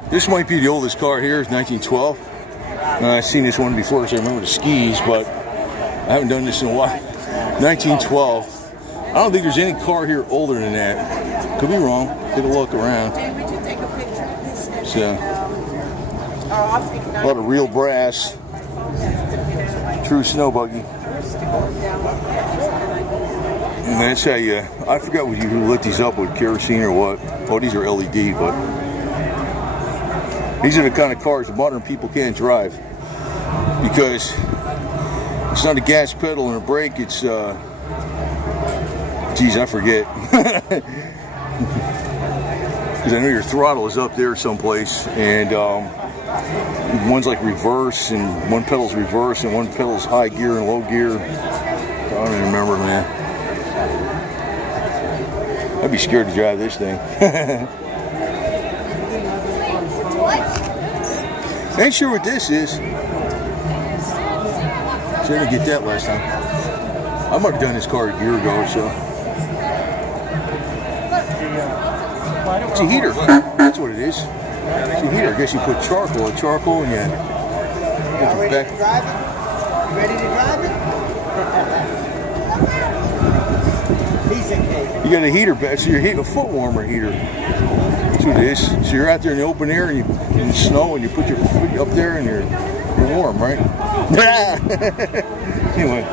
This might be the oldest car here. It's 1912. I've seen this one before, so I remember the skis, but I haven't done this in a while. 1912. I don't think there's any car here older than that. Could be wrong. Take a look around. So, a lot of real brass. True snow buggy. And that's how you, I forgot what you lit these up with, kerosene or what. Oh, these are LED, but these are the kind of cars that modern people can't drive. Because it's not a gas pedal and a brake, it's, geez, I forget. Because I know your throttle is up there someplace, and one's like reverse, and one pedal's reverse, and one pedal's high gear and low gear. I don't even remember, man. I'd be scared to drive this thing. I ain't sure what this is. So I didn't get that last time. I might have done this car a year ago or so. It's a heater. That's what it is. It's a heater. I guess you put charcoal and you put the back. You ready to drive it? You got a heater back, so you're heating a foot warmer heater. That's what it is. So you're out there in the open air and in the snow, and you put your foot up there and you're warm, right? Anyway.